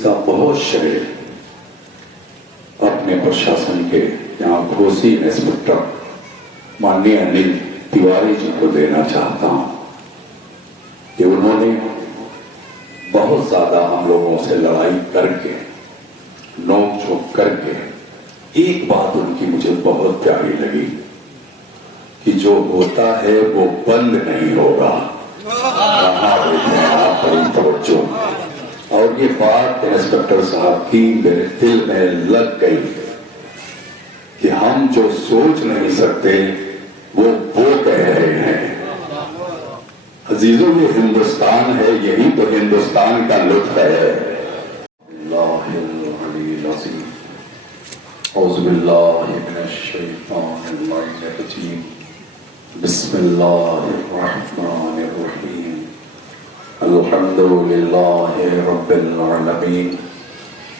اس کا بہت شرے اپنے پرشاسن کے یہاں گھوسی انسپکٹر مانیہ انل تیواری جی کو دینا چاہتا ہوں کہ انہوں نے بہت زیادہ ہم لوگوں سے لڑائی کر کے نوک جھوک کر کے ایک بات ان کی مجھے بہت پیاری لگی کہ جو ہوتا ہے وہ بند نہیں ہوگا. کہاں بیٹھے ہیں آپ بڑی توجہ. اور یہ بات انسپکٹر صاحب کی میرے دل میں لگ گئی کہ ہم جو سوچ نہیں سکتے وہ کہہ رہے ہیں. عزیزوں یہ ہندوستان ہے, یہی تو ہندوستان کا لطف ہے. اللہ العلی العظیم. اعوذ باللہ من الشیطان الرجیم. بسم اللہ الرحمن الرحیم. الحمد للہ رب العالمین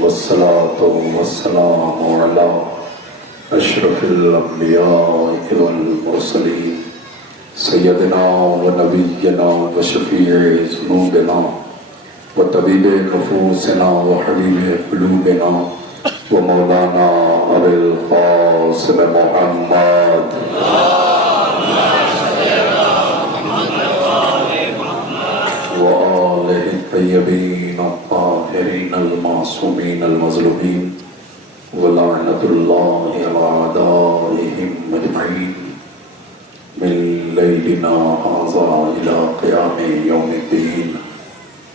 والصلاة والسلام علی اشرف الانبیاء والمرسلین سیدنا و نبینا و شفیع ذنوبنا و طبیب نفوسنا و حبیب قلوبنا و مولانا ابی القاسم محمد و آلہ الطیبین الطاہرین المعصومین المظلومین ولعنت اللہ علی اعدائہم اجمعین من لیلنا هذا الى قیام یوم الدین.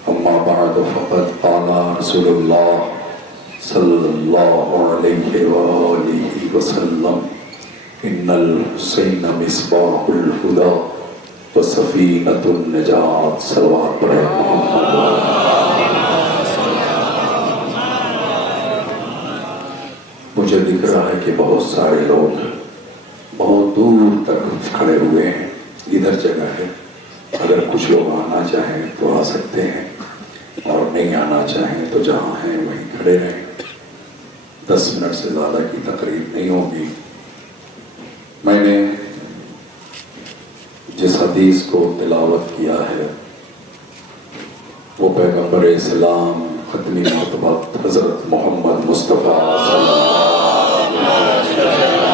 اما بعد فقد قال رسول اللہ صلی اللہ علیہ وآلہ وسلم ان الحسین مصباح الہدی وسفینۃ النجات. صلوات پڑھیں محمد. مجھے دکھ رہا ہے کہ بہت سارے لوگ بہت دور تک کھڑے ہوئے ہیں. ادھر جگہ ہے, اگر کچھ لوگ آنا چاہیں تو آ سکتے ہیں, اور نہیں آنا چاہیں تو جہاں ہیں وہیں کھڑے رہیں. 10 منٹ سے زیادہ کی تقریب نہیں ہوگی. میں نے جس حدیث کو تلاوت کیا ہے وہ پیغمبر اسلام ختمی مرتبہ حضرت محمد مصطفیٰ صلی اللہ علیہ وسلم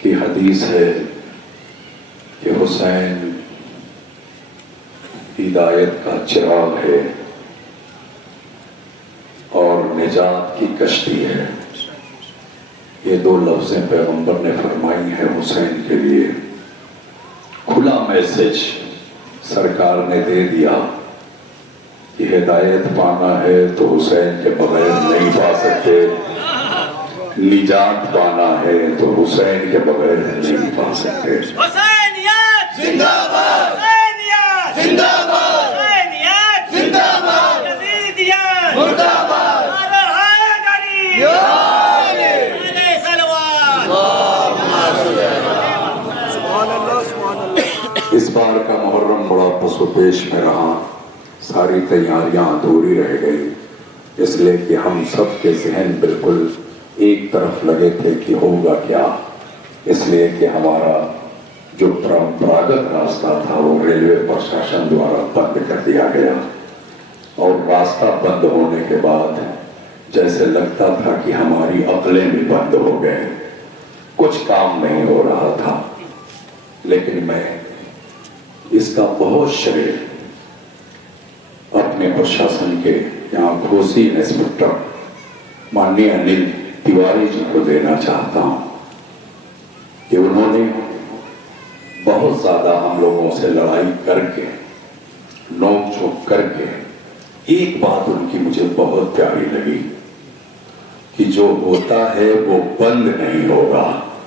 کی حدیث ہے کہ حسین ہدایت کا چراغ ہے اور نجات کی کشتی ہے. یہ 2 لفظیں پیغمبر نے فرمائی ہیں حسین کے لیے. کھلا میسج سرکار نے دے دیا کہ ہدایت پانا ہے تو حسین کے بغیر نہیں پا سکتے, نجات پانا ہے تو حسین کے بغیر نہیں پا سکتے. حسینیت زندہ باد, حسینیت زندہ باد, حسینیت زندہ باد, یزیدیت مردہ باد, نعرہ حیدری یا علیہ صلوات. سبحان اللہ سبحان اللہ. اس بار کا محرم بڑا پس و پیش میں رہا. ساری تیاریاں ادھوری رہ گئی اس لیے کہ ہم سب کے ذہن بالکل ایک طرف لگے تھے کہ ہوگا کیا. اس لیے کہ ہمارا جو پرمپراگت راستہ تھا وہ ریلوے پرشاسن دوارا بند کر دیا گیا, اور راستہ بند ہونے کے بعد جیسے لگتا تھا کہ ہماری عقلیں بھی بند ہو گئے, کچھ کام نہیں ہو رہا تھا. لیکن میں اس کا بہت شرے اپنے پرشاسن کے یہاں گھوسی انسپکٹر مانیہ انل تیواری جی کو دینا چاہتا ہوں کہ انہوں نے بہت زیادہ ہم لوگوں سے لڑائی کر کے نوک جھوک کر کے ایک بات ان کی مجھے بہت پیاری لگی کہ جو ہوتا ہے وہ بند نہیں ہوگا.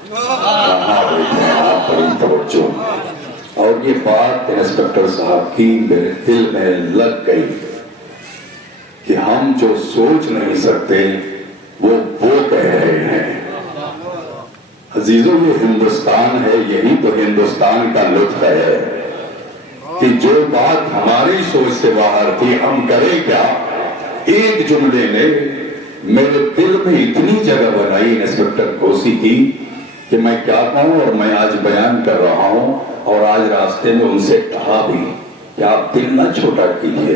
کہاں بیٹھے ہیں آپ بڑی توجہ. اور یہ بات انسپکٹر صاحب کی میرے دل میں لگ گئی کہ ہم جو سوچ نہیں سکتے وہ کہہ رہے ہیں. عزیزوں یہ ہندوستان ہے, یہی تو ہندوستان کا لطف ہے کہ جو بات ہماری سوچ سے باہر تھی ہم کریں کیا. ایک جملے نے میرے دل میں اتنی جگہ بنائی انسپکٹر گھوسی کی کہ میں کیا کہوں, اور میں آج بیان کر رہا ہوں. اور آج راستے میں ان سے کہا بھی کہ آپ دل نہ چھوٹا کیجیے,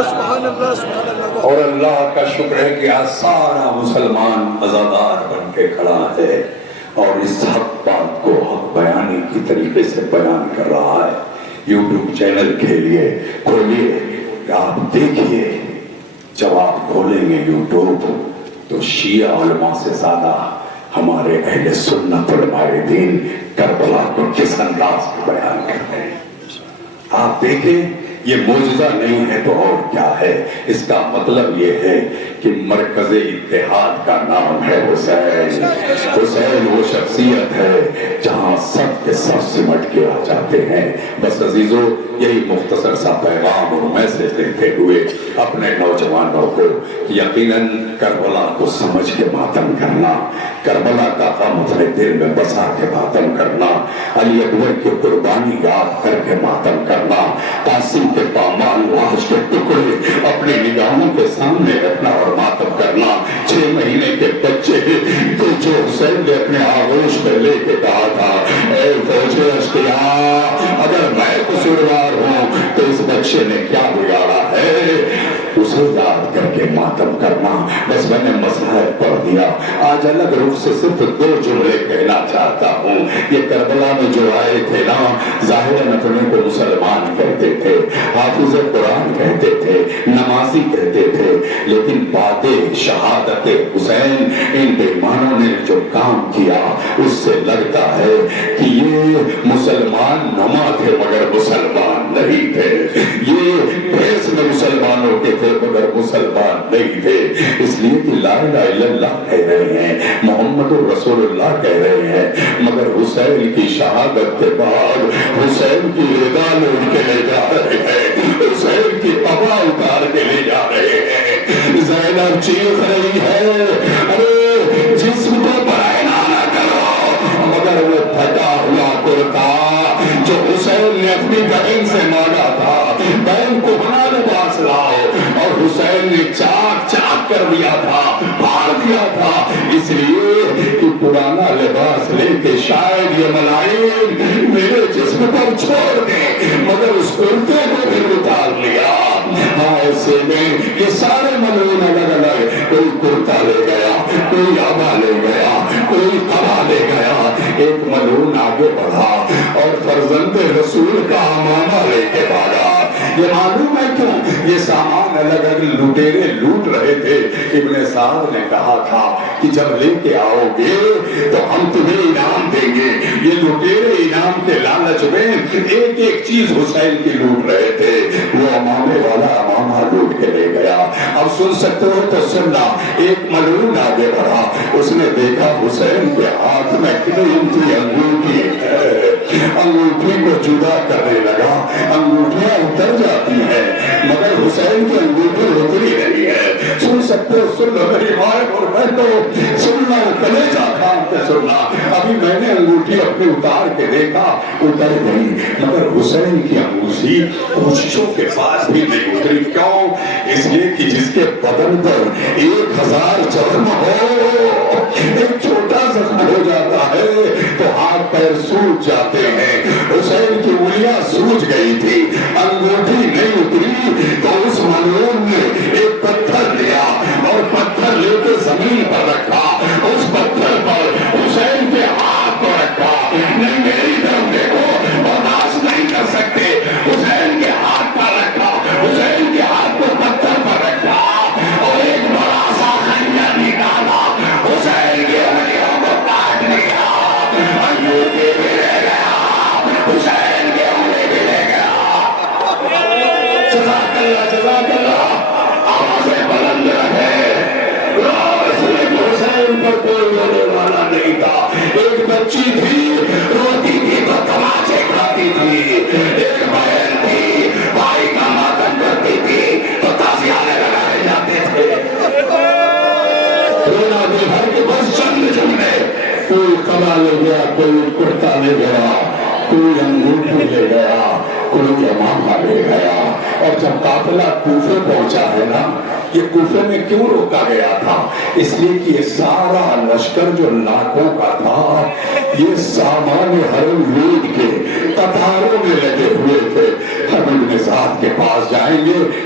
سبحان اللہ سبحان اللہ. اور اللہ کا شکر ہے کہ آج سارا مسلمان عزادار بن کے کھڑا ہے اور اس حق بات کو حق بیانی کی طریقے سے بیان کر رہا ہے. یوٹیوب چینل کے لیے کھولیے، آپ دیکھیے، جب آپ کھولیں گے یوٹیوب تو شیعہ علماء سے زیادہ ہمارے اہل سنت علماء دین کربلا کو کس انداز میں بیان کرتے ہیں. آپ دیکھیں، یہ معجزہ نہیں ہے تو اور کیا ہے. اس کا مطلب یہ ہے کہ مرکز اتحاد کا نام ہے حسین. حسین وہ شخصیت ہے جہاں سب کے سب سمٹ کے آ جاتے ہیں. بس عزیزو، یہی مختصر سا پیغام اور میسج دیتے ہوئے اپنے نوجوانوں کو یقیناً کربلا کو سمجھ کے ماتم کرنا، کربلا کا غم اپنے دل میں بسا کے ماتم کرنا، علی اکبر کی قربانی یاد کر کے ماتم کرنا، قاسم کے پامال لاش کے ٹکڑے اپنی نگاہوں کے سامنے رکھنا اور ماتم کرنا. 6 مہینے کے بچے کو جو حسین نے اپنے آغوش میں لے کے کہا تھا، اے فوج اشقیاء، اگر میں قصوروار ہوں تو اس بچے نے کیا بگاڑا ہے، اسے یاد کر کے ماتم کرنا. بس میں نے مسائل پڑھ دیا. آج الگ روح سے صرف 2 جملے کہنا چاہتا ہوں. یہ کربلا میں جو آئے تھے نا، ظاہراً اپنے کو مسلمان کہتے تھے، حافظ قرآن کہتے تھے، نمازی کہتے تھے، لیکن بعد شہادت حسین ان بیمانوں نے جو کام کیا اس سے لگتا ہے کہ یہ مسلمان نما تھے مگر مسلمان نہیں تھے. یہ پریس میں مسلمانوں کے تھے مگر مسلمان نہیں تھے. اس لیے کہ لا الہ الا اللہ کہہ رہے ہیں، محمد رسول اللہ کہہ رہے ہیں، مگر حسین کی شہادت کے بعد حسین کی رضا لوٹ کے لے جا رہے ہیں، حسین کی قبا اتار کے لے جا رہے ہیں. زینب چیخ رہی ہے، ارے جسم کو پرائنا نہ کرو، مگر وہ پھٹا ہوا کرتا جو حسین نے اپنی بہن سے مانگا تھا، بہن کو بنا لباس لاؤ، اور حسین نے چاک چاک کر دیا تھا، پھاڑ دیا تھا، اس لیے کہ پرانا لباس لے کے شاید یہ ملائک میرے جسم پر چھوڑ دیں، مگر اس کرتے کو بھی اتار لیا. ایسے میں یہ سارے ملعون الگ الگ، کوئی کرتا لے گیا، کوئی آبا لے گیا، کوئی قبا لے گیا. ایک ملعون آگے بڑھا اور فرزند رسول کا امامہ لے کے بھاگا. یہ معلوم ہے کیوں؟ یہ سامان الگ الگ لٹیرے لوٹ رہے تھے. ابن سعد نے کہا تھا کہ جب لے کے آؤ گے تو ہم تمہیں انعام دیں گے. یہ لٹیرے انعام کے لالچ میں ایک ایک چیز حسین کی لوٹ رہے تھے. وہ امامے والا امامہ لوٹ کے لے گیا. اب سن سکتے ہو تو سننا. ایک ملعون آگے بڑھا، اس نے دیکھا حسین کے ہاتھ میں قیمتی انگوٹھی ہے. انگوٹھی کو جدا کرنے لگا. انگوٹھیاں اتر جاتی ہیں مگر حسین کی انگوٹھی اتری نہیں ہے. سن سکتے ہو، سن لو میری مائیں اور بہنوں، سننا، کلیجہ کھان کے سننا. ابھی میں نے انگوٹھی اپنی اتار کے دیکھا، اتر گئی، مگر حسین کی انگوٹھی کوششوں کے پاس بھی نہیں اتری. کیوں؟ اس لیے کہ جس کے بدن پر 1000 زخم ہو، ایک چھوٹا زخم ہو جاتا ہے تو ہاتھ پیر سوج جاتے ہیں. حسین کی انگلیاں سوج گئی تھی، انگوٹھی نہیں اتری. تو اس ملعون نے ایک پتھر لیا اور پتھر لے کے زمین پر رکھا. اس پتھر پر حسین کے ہاتھ کو رکھا. نہیں، میری طرف دیکھو، برداشت نہیں کر سکتے. حسین کے ہاتھ پر رکھا، حسین کے ہاتھ کو پتھر پر رکھا اور ایک بڑا سا خنجر نکالا. حسین کی انگلیوں کو کاٹ دیا. انگوٹھی بھی لے گیا، حسین کی انگلی بھی لے گیا. جزاک اللہ، جزاک اللہ. آوازیں بلند رہے. حسین پر کوئی رونے والا نہیں تھا. ایک بچی تھی، روتی تھی تو تماچے کھاتی تھی. ایک بہن تھی، بھائی کا ماتم کرتی تھی تو تازیانے لگائے جاتے تھے. رونا دل بھر کے بس چند جملے. کوئی قبا لے گیا، کوئی کرتا لے گیا، کوئی انگوٹھی لے گیا، کوئی امامہ لے گیا. اور جب قافلہ کوفے پہنچا ہے نا، یہ کوفے میں کیوں روکا گیا تھا؟ اس لیے کہ یہ سارا لشکر جو لاکھوں کا تھا، یہ سامان حرم لوٹ کے قطاروں میں لگے ہوئے تھے. ہم ابن سعد کے پاس جائیں گے